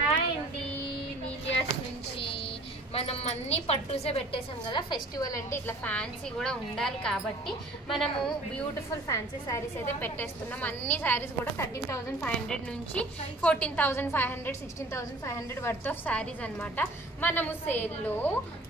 Hi అండి, నీలియాస్ నుంచి మనం అన్ని పట్టుసే పెట్టేసాం కదా. ఫెస్టివల్ అంటే ఇట్లా ఫ్యాన్సీ కూడా ఉండాలి కాబట్టి మనము బ్యూటిఫుల్ ఫ్యాన్సీ శారీస్ అయితే పెట్టేస్తున్నాం. అన్ని శారీస్ కూడా 13,500 నుంచి 14,500 16,500 వర్త్ ఆఫ్ శారీస్ అనమాట. మనము సేల్లో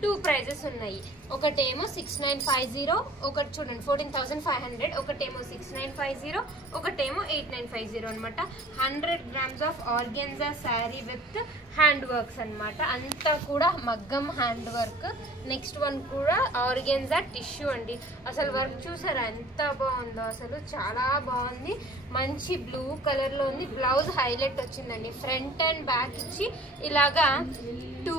2 ప్రైజెస్ ఉన్నాయి. ఒకటేమో 6950, ఒకటి చూడండి 14,500, ఒకటేమో 6950, ఒకటేమో 8950 అనమాట. 100 grams of organza sari with hand works అనమాట. అంతా కూడా మగ్గం హ్యాండ్ వర్క్. నెక్స్ట్ వన్ కూడా ఆర్గెన్జా టిష్యూ అండి. అసలు వర్క్ చూసారా ఎంత బాగుందో, అసలు చాలా బాగుంది. మంచి బ్లూ కలర్ లో ఉంది. బ్లౌజ్ హైలైట్ వచ్చిందండి. ఫ్రంట్ అండ్ బ్యాక్ ఇచ్చి ఇలాగా 2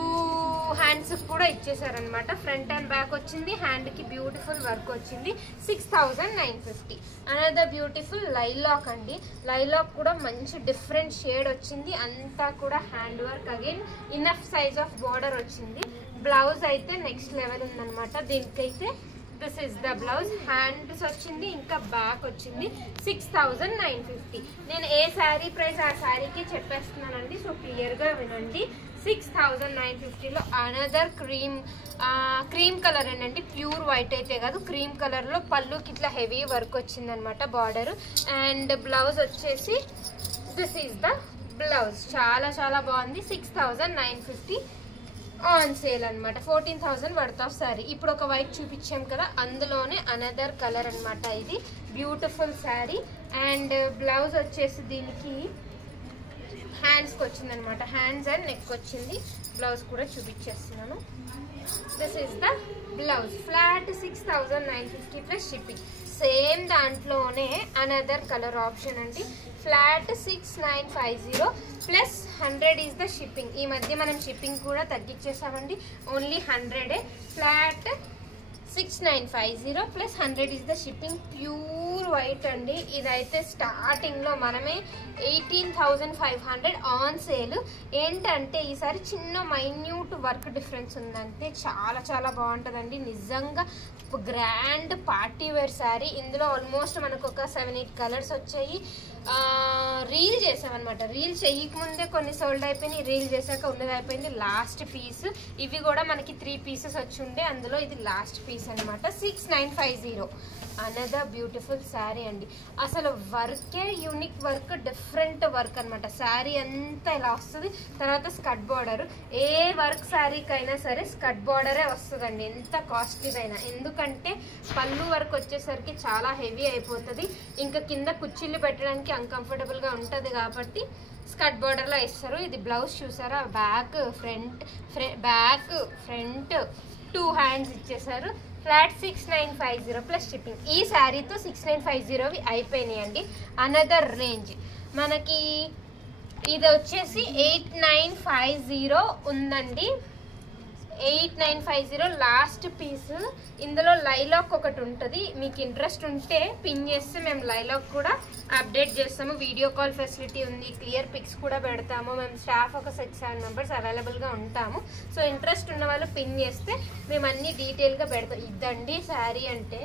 హ్యాండ్స్ కూడా ఇచ్చేసారనమాట. ఫ్రంట్ అండ్ బ్యాక్ వచ్చింది, హ్యాండ్ కి బ్యూటిఫుల్ వర్క్ వచ్చింది. 6,950. అనదర్ బ్యూటిఫుల్ లైలాక్ అండి. లైలాక్ కూడా మంచి డిఫరెంట్ షేడ్ వచ్చింది. అంతా కూడా hand work. Again enough size of border వచ్చింది. బ్లౌజ్ అయితే నెక్స్ట్ లెవెల్ ఉందనమాట. దీనికైతే this is the blouse. Hands వచ్చింది, ఇంకా బ్యాక్ వచ్చింది. 6,950. నేను ఏ శారీ ప్రైస్ ఆ శారీకి చెప్పేస్తున్నానండి, సో క్లియర్ గా వినండి. 6,950లో అనదర్ క్రీమ్ కలర్ ఏంటంటే ప్యూర్ వైట్ అయితే కాదు, క్రీమ్ కలర్ లో పళ్ళుకి ఇట్లా హెవీ వర్క్ వచ్చింది అనమాట బార్డర్. అండ్ బ్లౌజ్ వచ్చేసి దిస్ ఈస్ ద బ్లౌజ్. చాలా చాలా బాగుంది. 6,950 ఆన్ సేల్ అనమాట. 14,000 వర్త్ ఆఫ్ శారీ. ఇప్పుడు ఒక వైట్ చూపించాం కదా, అందులోనే అనదర్ కలర్ అనమాట. ఇది బ్యూటిఫుల్ శారీ. అండ్ బ్లౌజ్ వచ్చేసి దీనికి హ్యాండ్స్కి వచ్చింది అనమాట. హ్యాండ్స్ అండ్ నెక్ వచ్చింది. బ్లౌజ్ కూడా చూపించేస్తున్నాను. This is the blouse. Flat 6,950 plus shipping. Same దాంట్లోనే అనదర్ కలర్ ఆప్షన్ అండి. Flat 6,950 plus 100 is the shipping. ఈ మధ్య మనం షిప్పింగ్ కూడా తగ్గించేసామండి. Only 100. Flat 6,950 plus 100 is the shipping. Pure white అండి. ఇదైతే స్టార్టింగ్ లో మనమే 18,500 ఆన్ సేల్. ఏంటంటే ఈసారి చిన్న మైన్యూట్ వర్క్ డిఫరెన్స్ ఉందంటే చాలా చాలా బాగుంటుందండి. నిజంగా గ్రాండ్ పార్టీ వేర్ శారీ. ఇందులో ఆల్మోస్ట్ మనకు ఒక 7-8 కలర్స్ వచ్చాయి. రీల్ చేసామన్నమాట. రీల్ చేయకముందే కొన్ని సోల్డ్ అయిపోయినాయి, రీల్ చేశాక ఉన్నది అయిపోయింది. Last piece. ఇవి కూడా మనకి 3 పీసెస్ వచ్చి ఉండే, అందులో ఇది లాస్ట్ పీస్ అనమాట. 6,950. అనదర్ బ్యూటిఫుల్ శారీ అండి. అసలు వర్కే యూనిక్ వర్క్, డిఫరెంట్ వర్క్ అనమాట. శారీ అంతా ఇలా వస్తుంది. తర్వాత స్కర్ట్ బార్డర్. ఏ వర్క్ శారీకైనా సరే స్కర్ట్ బార్డరే వస్తుందండి, ఎంత కాస్ట్లీదైనా. ఎందుకంటే పళ్ళు వర్క్ వచ్చేసరికి చాలా హెవీ అయిపోతుంది. ఇంకా కింద కుచ్చిళ్ళు పెట్టడానికి అన్కంఫర్టబుల్ గా ఉంటది కాబట్టి స్కర్ట్ బార్డర్ లో ఇస్తారు. ఇది బ్లౌజ్ చూసారా, బ్యాక్ ఫ్రంట్ 2 హ్యాండ్స్ ఇచ్చేసారు. Flat 6,950 plus shipping. ఈ శారీతో 6,950 అయిపోయినాయండి. అనదర్ రేంజ్ మనకి ఇది వచ్చేసి 8,950 ఉందండి. 8,950 లాస్ట్ పీస్. ఇందులో లైలాక్ ఒకటి ఉంటుంది. మీకు ఇంట్రెస్ట్ ఉంటే పిన్ చేస్తే మేము లైలాక్ కూడా అప్డేట్ చేస్తాము. వీడియో కాల్ ఫెసిలిటీ ఉంది, క్లియర్ పిక్స్ కూడా పెడతాము. మేము స్టాఫ్ ఒక 6-7 మెంబర్స్ అవైలబుల్గా ఉంటాము. సో ఇంట్రెస్ట్ ఉన్న వాళ్ళు పిన్ చేస్తే మేము అన్ని డీటెయిల్గా పెడతాం. ఇదండి శారీ అంటే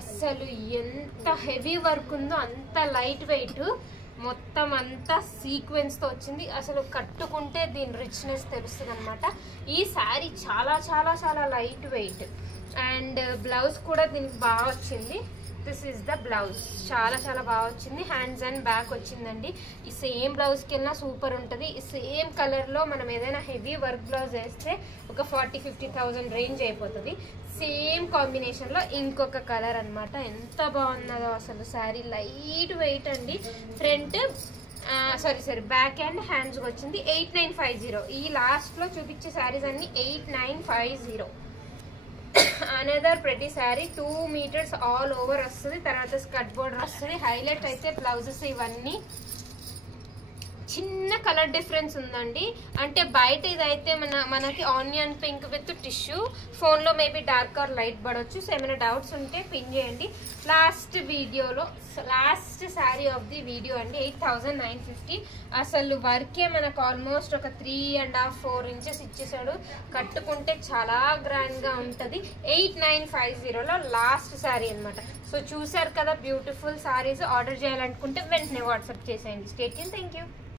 అస్సలు ఎంత హెవీ వర్క్ ఉందో, అంత లైట్ వెయిట్. మొత్తం అంతా సీక్వెన్స్తో వచ్చింది. అసలు కట్టుకుంటే దీని రిచ్నెస్ తెలుస్తుంది అనమాట. ఈ శారీ చాలా చాలా చాలా లైట్ వెయిట్. అండ్ బ్లౌజ్ కూడా దీనికి బాగా వచ్చింది. This is the blouse. చాలా చాలా బాగా వచ్చింది. హ్యాండ్స్ అండ్ బ్యాక్ వచ్చిందండి. ఈ సేమ్ బ్లౌజ్కి వెళ్ళినా సూపర్ ఉంటుంది. ఈ సేమ్ కలర్లో మనం ఏదైనా హెవీ వర్క్ బ్లౌజ్ వేస్తే ఒక 40-50,000 రేంజ్ అయిపోతుంది. సేమ్ కాంబినేషన్లో ఇంకొక కలర్ అనమాట. ఎంత బాగున్నదో అసలు శారీ. లైట్ వెయిట్ అండి. ఫ్రంట్ బ్యాక్ అండ్ హ్యాండ్స్కి వచ్చింది. 8,950. ఈ లాస్ట్లో చూపించే శారీస్ అన్ని 8,950. అనదర్ ప్రతి శారీ 2 మీటర్స్ ఆల్ ఓవర్ వస్తుంది. తర్వాత స్కర్ట్ బోర్డర్ వస్తుంది. హైలైట్ అయితే బ్లౌజెస్ ఇవన్నీ. చిన్న కలర్ డిఫరెన్స్ ఉందండి. అంటే బయట ఇదైతే మనకి ఆనియన్ పింక్ విత్ టిష్యూ. ఫోన్లో మేబీ డార్క్ ఆర్ లైట్ పడవచ్చు. సో ఏమైనా డౌట్స్ ఉంటే పిన్ చేయండి. Last sari of the video అండి. 8,950. అసలు వర్కే మనకు ఆల్మోస్ట్ ఒక 3.5-4 ఇంచెస్ ఇచ్చేసాడు. కట్టుకుంటే చాలా గ్రాండ్గా ఉంటుంది. 8,950లో లాస్ట్ శారీ అనమాట. సో చూసారు కదా బ్యూటిఫుల్ శారీస్. ఆర్డర్ చేయాలనుకుంటే వెంటనే వాట్సాప్ చేసేయండి. Stay tune. Thank you.